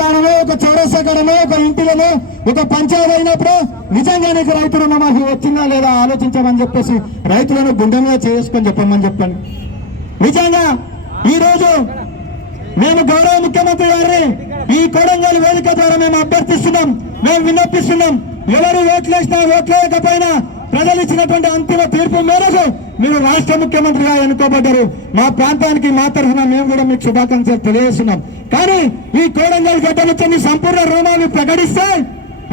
కాడనో ఒక చౌరస్తా ఒక ఇంటిలోనో ఒక పంచాయతీ అయినప్పుడు నిజంగా నీకు రైతులు మాకు వచ్చిందా లేదా ఆలోచించమని చెప్పేసి రైతులను గుండె మీద చేసుకొని చెప్పమని చెప్పండి. నిజంగా ఈ రోజు మేము గౌరవ ముఖ్యమంత్రి గారిని ఈ కొడంగల్ వేదిక ద్వారా మేము అభ్యర్థిస్తున్నాం మేము విన్నపిస్తున్నాం. ఎవరు ఓట్లేసినా ఓట్లేయకపోయినా ప్రజలు ఇచ్చినటువంటి అంతిమ తీర్పు మేరకు మీరు రాష్ట్ర ముఖ్యమంత్రిగా ఎన్నుకోబడ్డారు. మా ప్రాంతానికి మా తరఫున మేము కూడా మీకు శుభాకాంక్షలు తెలియజేస్తున్నాం. కానీ ఈ కోడంగల్ గడ్డ మీ సంపూర్ణ రుణాలు ప్రకటిస్తే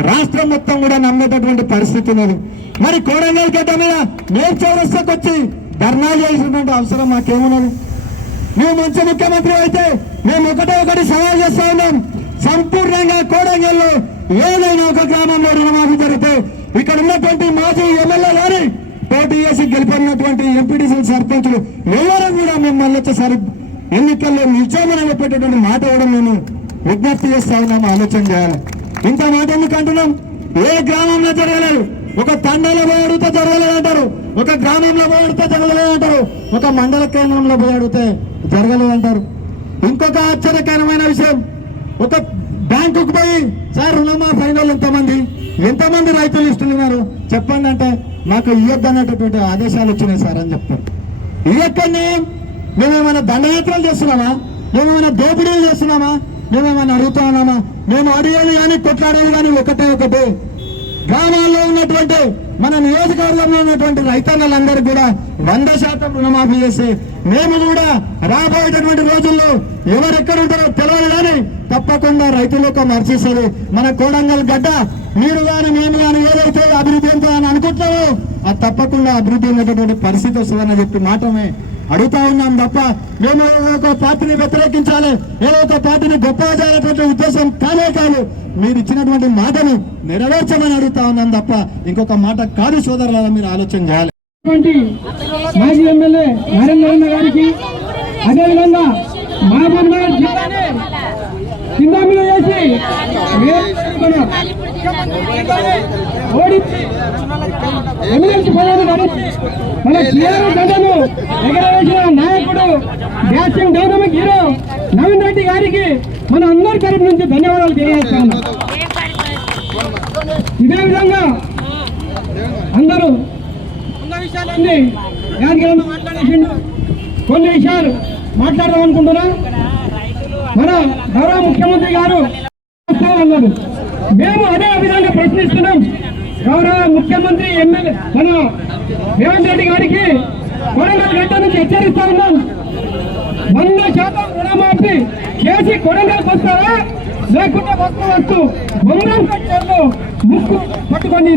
రాష్ట్రం మొత్తం కూడా నమ్మేటటువంటి పరిస్థితి లేదు మరి కోడంగల్ గడ్డ మీద మేము చౌరస్తాకు వచ్చి ధర్నాలు చేసినటువంటి అవసరం మాకేమున్నది? నువ్వు మంచి ముఖ్యమంత్రి అయితే మేము ఒకటే ఒకటి సవాల్ చేస్తా ఉన్నాం. సంపూర్ణంగా కోడంగల్లో ఏదైనా ఒక గ్రామంలో రుణమాఫీ జరిగితే ఇక్కడ ఉన్నటువంటి మాజీ ఎమ్మెల్యే గారి పోటీ చేసి గెలిపినటువంటి ఎంపీటీసీ సర్పంచులు ఎవరు కూడా మేము మళ్ళీ వచ్చేసరి ఎన్నికల్లో నిజమని చెప్పేటటువంటి మాట ఇవ్వడం మేము విజ్ఞప్తి చేస్తా ఉన్నాం ఆలోచన చేయాలి. ఇంత మాట ఎందుకు అంటున్నాం? ఏ గ్రామంలో జరగలేదు. ఒక తండలో పోయి అడిగితే జరగలేదు అంటారు. ఒక గ్రామంలో పోయి అడిగితే జరగలేదు అంటారు. ఒక మండల కేంద్రంలో పోయి అడిగితే జరగలేదు అంటారు. ఇంకొక ఆశ్చర్యకరమైన విషయం. ఒక బ్యాంకుకు పోయి సార్ రుణమా ఫైనల్ ఎంతమంది? ఎంతమంది రైతులు ఉన్నారు? చెప్పండి అంటే మాకు ఇవ్వద్దు అనేటటువంటి ఆదేశాలు వచ్చినాయి సార్ అని చెప్తారు. ఇవక్కడనే మేమేమైనా దండయాత్రలు చేస్తున్నామా? మేమేమైనా దోపిడీలు చేస్తున్నామా? మేమేమైనా అడుగుతా ఉన్నామా మేము అడిగేది కానీ కొట్లాడేది కానీ ఒకటే ఒకటే. గ్రామాల్లో ఉన్నటువంటి మన నియోజకవర్గంలో ఉన్నటువంటి రైతన్నలందరూ కూడా వంద శాతం రుణమాఫీ చేసి మేము కూడా రాబోయేటటువంటి రోజుల్లో ఎవరెక్కడ ఉంటారో తెలియదు కానీ తప్పకుండా రైతులకు మర్చిస్తుంది మన కోడంగల్ గడ్డ మీరు కానీ మేము కానీ ఏదైతే అభివృద్ధి ఎంతో అని అనుకుంటున్నామో అది తప్పకుండా అభివృద్ధి ఉన్నటువంటి పరిస్థితి వస్తుందని చెప్పి మాటమే అడుగుతా ఉన్నాం తప్ప మేము ఏదో ఒక పార్టీని వ్యతిరేకించాలి ఏదో ఒక పార్టీని గొప్ప చేయాలనేటువంటి ఉద్దేశం కానే కాదు. మీరు ఇచ్చినటువంటి మాటను నెరవేర్చమని అడుగుతా ఉన్నాం తప్ప ఇంకొక మాట కాదు సోదరులారా మీరు ఆలోచన చేయాలి. మాజీ ఎమ్మెల్యే నరేంద్ర గారికి అదేవిధంగా మహబూబ్ నగర్ జిల్లానే కిందామిలో చేసి మన ఓడించి ఎమ్మెల్సీ పదవి మన టీఆర్ఎస్ గడ్డను ఎగరవేసిన నాయకుడు బ్యాసింగ్ డైనమిక్ హీరో నవీన్ రెడ్డి గారికి మన అందరి తరపు నుంచి ధన్యవాదాలు తెలియజేస్తాను. ఇదే విధంగా అందరూ కొన్ని విషయాలు మాట్లాడదాం అనుకుంటున్నా. మన గౌరవ ముఖ్యమంత్రి గారు అన్నారు మేము అదే విధంగా ప్రశ్నిస్తున్నాం. గౌరవ ముఖ్యమంత్రి ఎమ్మెల్యే మన రేవంత్ రెడ్డి గారికి కొడంగల్ గంట నుంచి హెచ్చరిస్తా ఉన్నాం. వంద శాతం రుణమాఫీ చేసి కొడంగల్కి వస్తారా లేకుంటే వస్తూ వస్తూ బొమ్మరం కట్టేళ్ళు ముక్కు పట్టుకొని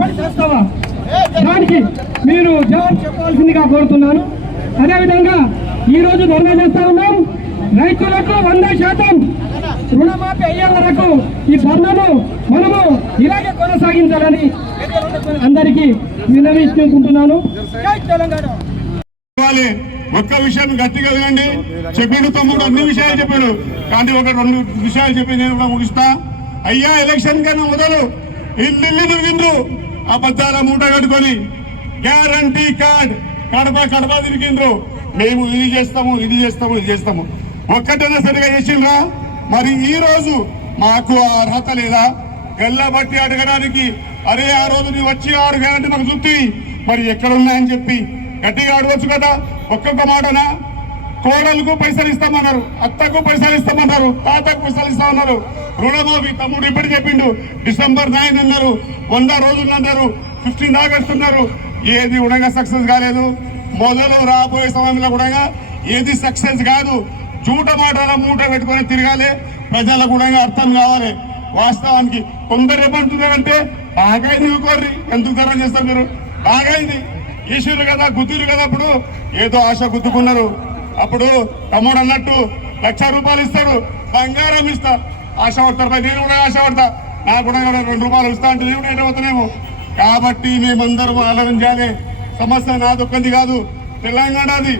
పని చేస్తావా? దానికి మీరు జవాబు చెప్పాల్సిందిగా కోరుతున్నాను. అదేవిధంగా ఈరోజు ధర్నా చేస్తా ఉన్నాం. రైతులకు వంద శాతం రుణమాఫీ అయ్యే వరకు ఈ ధర్నాను మనము ఇలాగే కొనసాగించాలని అందరికీ విన్నవించుకుంటున్నాను ఒక్క విషయం గట్టిగా వినండి. చెప్పిండు తమ్ముడు అన్ని విషయాలు చెప్పాడు. కానీ ఒక రెండు విషయాలు చెప్పి నేను కూడా ముగిస్తా. అయ్యా ఎలక్షన్ కన్నా మొదలు ఇల్లు తిరిగిండ్రు. అబద్ధాల మూట కట్టుకొని. గ్యారంటీ కార్డ్ కడప కడప తిరిగిండ్రు. మేము ఇది చేస్తాము ఇది చేస్తాము ఇది చేస్తాము. ఒక్కటైనా చేసిండ్రా? మరి ఈ రోజు మాకు ఆ అర్హత లేదా? గల్లబట్టి అడగడానికి అరే ఆ రోజు నీ వచ్చి ఆరు గ్యారంటీ మాకు చూపి. మరి ఎక్కడ ఉన్నాయని చెప్పి. గట్టిగా అడగచ్చు కదా? ఒక్కొక్క మాటనా? కోడలకు పైసలు ఇస్తామన్నారు అత్తకు పైసలు ఇస్తామన్నారు తాతకు పైసలు ఇస్తామన్నారు. రుణమాఫీ తమ్ముడు ఇప్పుడు చెప్పిండు. డిసెంబర్ నైన్ అన్నారు వంద రోజులు అన్నారు ఫిఫ్టీన్ ఆగస్ట్ ఉన్నారు ఏది ఉండగా సక్సెస్ కాలేదు. మొదలు రాబోయే సమయంలో కూడా ఏది సక్సెస్ కాదు. చూట మాటల మూట పెట్టుకొని తిరగాలి. ప్రజలకు కూడా అర్థం కావాలి. వాస్తవానికి కొందరు ఏమంటున్నారంటే బాగా ఇది కోర్రి ఎందుకు ధర చేస్తారు మీరు? బాగైంది. ఈశ్వరు కదా గుద్దురు కదా అప్పుడు. ఏదో ఆశ గుద్దుకున్నారు. అప్పుడు తమ్ముడు అన్నట్టు లక్ష రూపాయలు ఇస్తాడు. బంగారం ఇస్తా. ఆశ పడతారు నేను కూడా ఆశ పడతా నాకు కూడా రెండు రూపాయలు ఇస్తా అంటే నేను కూడా కాబట్టి మేమందరం ఆలోచించాలి. సమస్య నాదొక్కంది కాదు. తెలంగాణది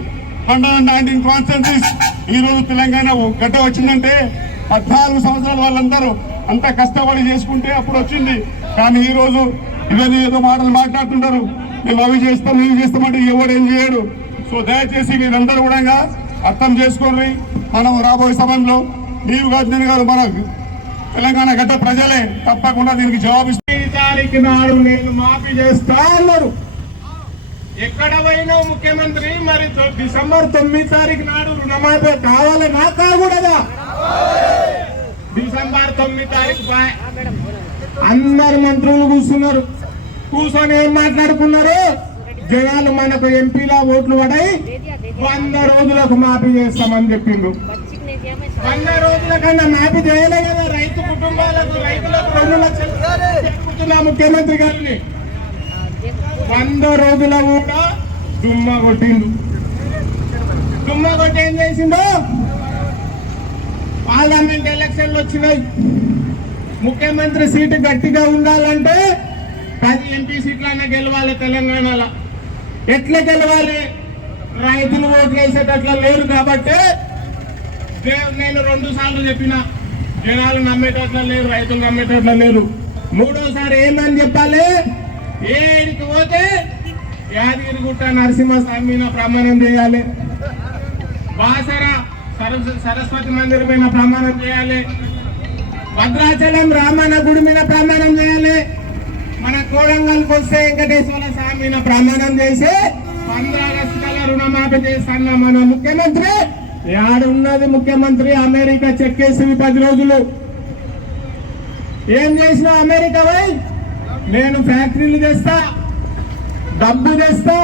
హండ్రెడ్ నైన్టీన్ కాన్స్టెన్సీస్ ఈ రోజు తెలంగాణ గడ్డ వచ్చిందంటే పద్నాలుగు సంవత్సరాల వాళ్ళందరూ అంత కష్టపడి చేసుకుంటే అప్పుడు వచ్చింది. కానీ ఈ రోజు ఇవన్నీ ఏదో మాటలు మాట్లాడుతుంటారు. మేము అవి చేస్తాం ఇవి చేస్తామంటే ఎవడేం ఏం చేయడు. సో దయచేసి మీరందరూ కూడా అర్థం చేసుకోండి. మనం రాబోయే సమయంలో నీవు కాదు నేను కాదు మన తెలంగాణ గడ్డ ప్రజలే తప్పకుండా దీనికి జవాబిస్తారు ఈ తారీఖు నాడు నేను మాఫీ చేస్తా అన్నారు. ఎక్కడ పోయినావు ముఖ్యమంత్రి? మరి డిసెంబర్ తొమ్మిది తారీఖు నాడు రుణమాఫీ కావాలి నాకు కాకూడదా? డిసెంబర్ తొమ్మిది తారీఖు అందరు మంత్రులు కూర్చున్నారు. కూర్చొని ఏం మాట్లాడుకున్నారు? జనాలు మనకు ఎంపీలా ఓట్లు పడాయి. వంద రోజులకు మాఫీ చేస్తామని చెప్పిండ్రు వంద రోజుల కన్నా మాఫీ చేయలే కదా రైతు కుటుంబాలకు రైతులకు రెండు లక్షలు ముఖ్యమంత్రి గారిని. వంద రోజుల కూడా దుమ్మ కొట్టిండు. దుమ్మ కొట్టి ఏం చేసిండు? పార్లమెంట్ ఎలక్షన్లు వచ్చినాయి. ముఖ్యమంత్రి సీటు గట్టిగా ఉండాలంటే పది ఎంపీ సీట్లైనా గెలవాలి తెలంగాణలో. ఎట్లా గెలవాలి? రైతులు ఓట్లు వేసేటట్లా లేరు కాబట్టి నేను రెండు సార్లు చెప్పిన జనాలు నమ్మేటట్లా లేరు రైతులు నమ్మేటట్లా లేరు. మూడోసారి ఏమని చెప్పాలి? ఏడికి పోతే యాదగిరిగుట్ట నరసింహస్వామి మీద ప్రమాణం చేయాలి. బాసర సరస్వతి మందిరం మీద ప్రమాణం చేయాలి. భద్రాచలం రామన్న గుడి మీద ప్రమాణం చేయాలి. మన కోడంగల్కి వస్తే వెంకటేశ్వర స్వామి మీద ప్రమాణం చేసి పంద్రాల లక్షల రుణమాఫీ చేస్తాన్న మన ముఖ్యమంత్రి. ఉన్నది ముఖ్యమంత్రి అమెరికా చెక్కేసింది పది రోజులు. ఏం చేసినా అమెరికా వై నేను ఫ్యాక్టరీలు చేస్తా డబ్బు చేస్తా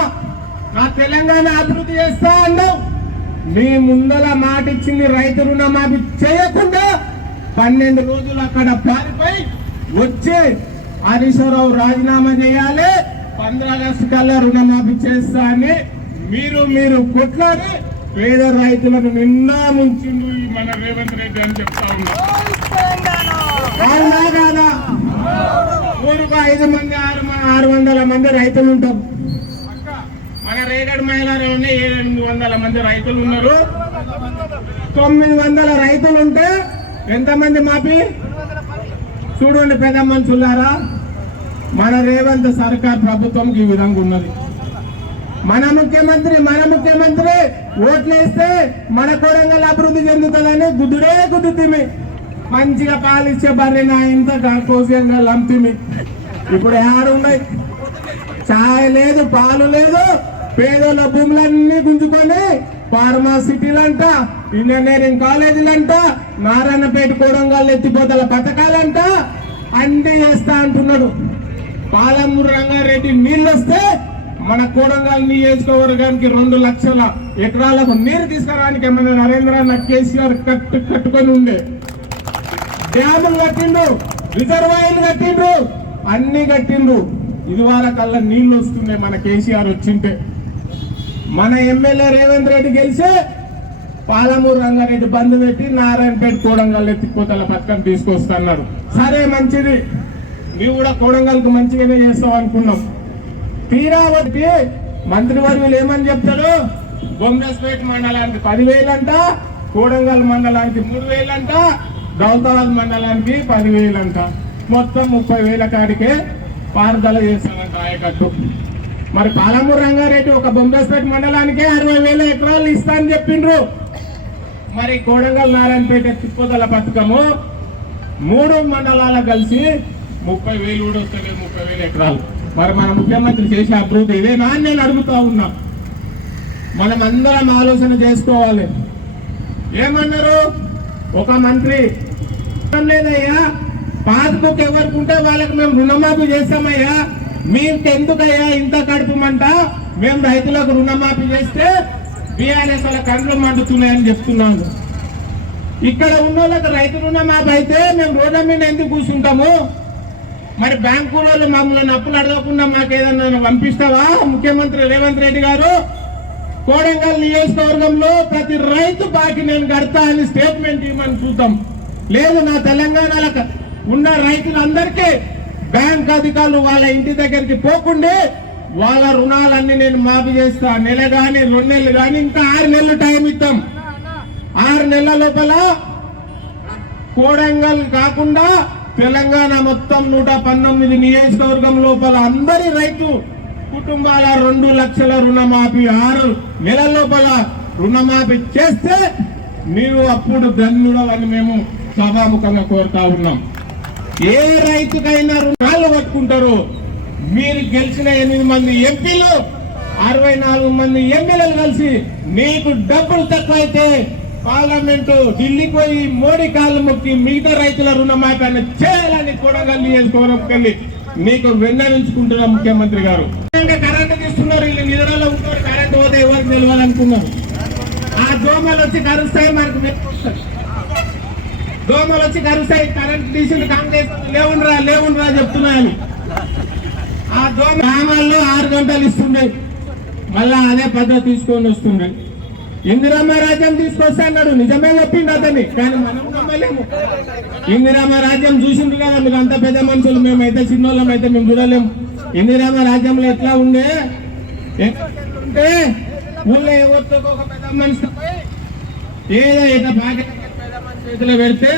నా తెలంగాణ అభివృద్ధి చేస్తా అన్నావు. మీ ముందల మాట ఇచ్చింది రైతు రుణమాఫీ చేయకుండా పన్నెండు రోజులు అక్కడ పారిపోయి వచ్చి హరీశ్వరరావు రాజీనామా చేయాలి పంద్రా లక్షల కల్లా రుణమాఫీ చేస్తా అని మీరు మీరు కొట్లాడి పేద రైతులను నిన్నా ముంచిండు మన రేవంత్ రెడ్డి అని చెప్తా కాదా? ఊరుకు ఐదు మంది ఆరు ఆరు వందల మంది రైతులు ఉంటారు మన రేగడి మహిళలోనే ఎనిమిది వందల మంది రైతులు ఉన్నారు. తొమ్మిది వందల రైతులు ఉంటే ఎంతమంది మాపి? చూడండి పెద్ద మనుషులారా మన రేవంత్ సర్కార్ ప్రభుత్వం ఈ విధంగా ఉన్నది. మన ముఖ్యమంత్రి మన ముఖ్యమంత్రి ఓట్లేస్తే మన కొడంగల్ అభివృద్ధి చెందుతుందని గుద్దుడే గుద్దుతిమి మంచిగా పాలిచ్చే బర్రె నా ఇంత కోసంగా లంపిమి ఇప్పుడు ఏడున్నాయి చాయ్ లేదు పాలు లేదు. పేదల భూములన్నీ గుంజుకొని ఫార్మాసిటీలంట ఇంజనీరింగ్ కాలేజీలంట నారాయణపేట కోడంగల్ ఎత్తిపోతల పథకాలంట అన్ని చేస్తా అంటున్నాడు. పాలమూరు రంగారెడ్డి నీళ్ళు వస్తే మన కోడంగల్ నియోజకవర్గానికి రెండు లక్షల ఎకరాలకు నీరు తీసుకురావడానికి మన నరేంద్ర అన్న కేసీఆర్ కట్టు కట్టుకొని ఉండే. డ్యాములు కట్టిండు రిజర్వాయర్లు కట్టిండ్రు అన్ని కట్టిండ్రు. ఇది కల్లా నీళ్ళు వస్తున్నాయి మన కేసీఆర్ వచ్చింటే. మన ఎమ్మెల్యే రేవంత్ రెడ్డి గెలిచి పాలమూరు రంగారెడ్డి బంద్ పెట్టి నారాయణపేట కోడంగల్ ఎత్తిపోతల పథకం తీసుకొస్తున్నారు. సరే మంచిది. మేము కూడా కోడంగల్కి మంచిగానే చేస్తావు అనుకున్నాం. తీరా వచ్చి మంత్రివర్యులు ఏమని చెప్తారు? బొమ్మస్పేట మండలానికి పదివేలంట కోడంగల్ మండలానికి మూడు వేలంట దౌలతాబాద్ మండలానికి పదివేలంట. మొత్తం ముప్పై వేల కాడికే పారుదల చేస్తానంట ఆయకట్టు మరి పాలమూరు రంగారెడ్డి ఒక బొమ్మస్పేట మండలానికే అరవై వేల ఎకరాలు ఇస్తా అని చెప్పిండ్రు. మరి కోడంగల్ నారాయణపేట తిప్పుదల పథకము మూడు మండలాల కలిసి ముప్పై వేలు కూడా వస్తుంది ముప్పై వేల ఎకరాలు. మరి మన ముఖ్యమంత్రి చేసే అభివృద్ధి ఇదేనా అని నేను అడుగుతా ఉన్నా. మనం అందరం ఆలోచన చేసుకోవాలి. ఏమన్నారు? ఒక మంత్రి లేదయ్యా. పాస్బుక్ ఎవరికి ఉంటే వాళ్ళకి మేము రుణమాఫీ చేస్తామయ్యా మీకు ఎందుకయ్యా ఇంత కడుపుమంట మేము రైతులకు రుణమాఫీ చేస్తే బీఆర్ఎస్ వాళ్ళ కండ్లు మండుతున్నాయని చెప్తున్నాను. ఇక్కడ ఉన్న వాళ్ళకి రైతు రుణమాఫీ అయితే మేము రోడ్ల మీద ఎందుకు కూర్చుంటాము? మరి బ్యాంకు వాళ్ళు మమ్మల్ని అప్పులు అడగకుండా మాకు ఏదన్నా పంపిస్తావా? ముఖ్యమంత్రి రేవంత్ రెడ్డి గారు? కోడంగల్ నియోజకవర్గంలో ప్రతి రైతు బాకి నేను కడతా అని స్టేట్మెంట్ ఇవ్వమని చూద్దాం. లేదు నా తెలంగాణలో ఉన్న రైతులందరికీ బ్యాంక్ అధికారులు వాళ్ళ ఇంటి దగ్గరికి పోకుండే వాళ్ళ రుణాలన్నీ నేను మాఫీ చేస్తా. నెల కానీ రెండు నెలలు కానీ ఇంకా ఆరు నెలలు టైం ఇస్తాం ఆరు నెలల లోపల కోడంగల్ కాకుండా తెలంగాణ మొత్తం నూట పంతొమ్మిది నియోజకవర్గం లోపల అందరి రైతు కుటుంబాల రెండు లక్షల రుణమాఫీ ఆరు నెలల లోపల రుణమాఫీ చేస్తే నీవు అప్పుడు ధన్యుడవని మేము సభాముఖంగా కోరుతా ఉన్నాం. ఏ రైతుకైనా రుణాలు పట్టుకుంటారో. మీరు గెలిచిన ఎనిమిది మంది ఎంపీలు అరవై నాలుగు మంది ఎమ్మెల్యేలు కలిసి మీకు డబ్బులు తక్కువైతే పార్లమెంటు ఢిల్లీకి పోయి మోడీ కాళ్ళు మొక్కి మిగతా రైతుల రుణమాఫీ చేయాలని కూడగల్లి కోరకెళ్ళి మీకు విన్నవించుకుంటున్న ముఖ్యమంత్రి గారు. ఇంకా కరెంటు తీస్తున్నారు వీళ్ళు నిద్రలో ఉంటారు కరెంటు పోతే ఎవరికి నిలవాలనుకున్నారు? ఆ దోమలు వచ్చి కరుస్తాయి మనకు దోమలు వచ్చి కరుస్తాయి. కరెంట్ తీసింది కాంగ్రెస్ లేవునరా లేవునరా చెప్తున్నాయని. ఆ దోమ గ్రామాల్లో ఆరు గంటలు ఇస్తుండే. మళ్ళా అదే పద్ధతి తీసుకొని వస్తుండే. ఇందిరామ రాజ్యం తీసుకొస్తా అన్నాడు. నిజమే చెప్పిండు అతన్ని. కానీ మనం నమ్మలేము. ఇందిరామ రాజ్యం చూసిండు కదా మీరు అంత పెద్ద మనుషులు మేమైతే చిన్నోళ్ళం అయితే మేము చూడలేము. ఇందిరామ రాజ్యంలో ఎట్లా ఉండే? ఉంటే ఊళ్ళో ఎవరితో ఒక పెద్ద మనిషి ఏదో ఇట్లా బాగా చేతిలో పెడితే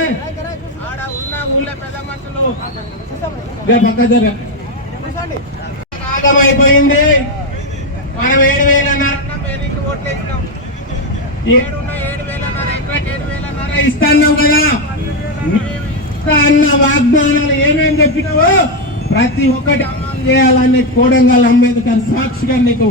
అయిపోయింది మనం ఏడు వేలన్నర ఇస్తాన్నాం కదా. అన్న వాగ్దానాలు ఏమేం చెప్పినావో ప్రతి ఒక్కటి అమలు చేయాలని కోడంగల్ అంబేద్కర్ సాక్షిగా నీకు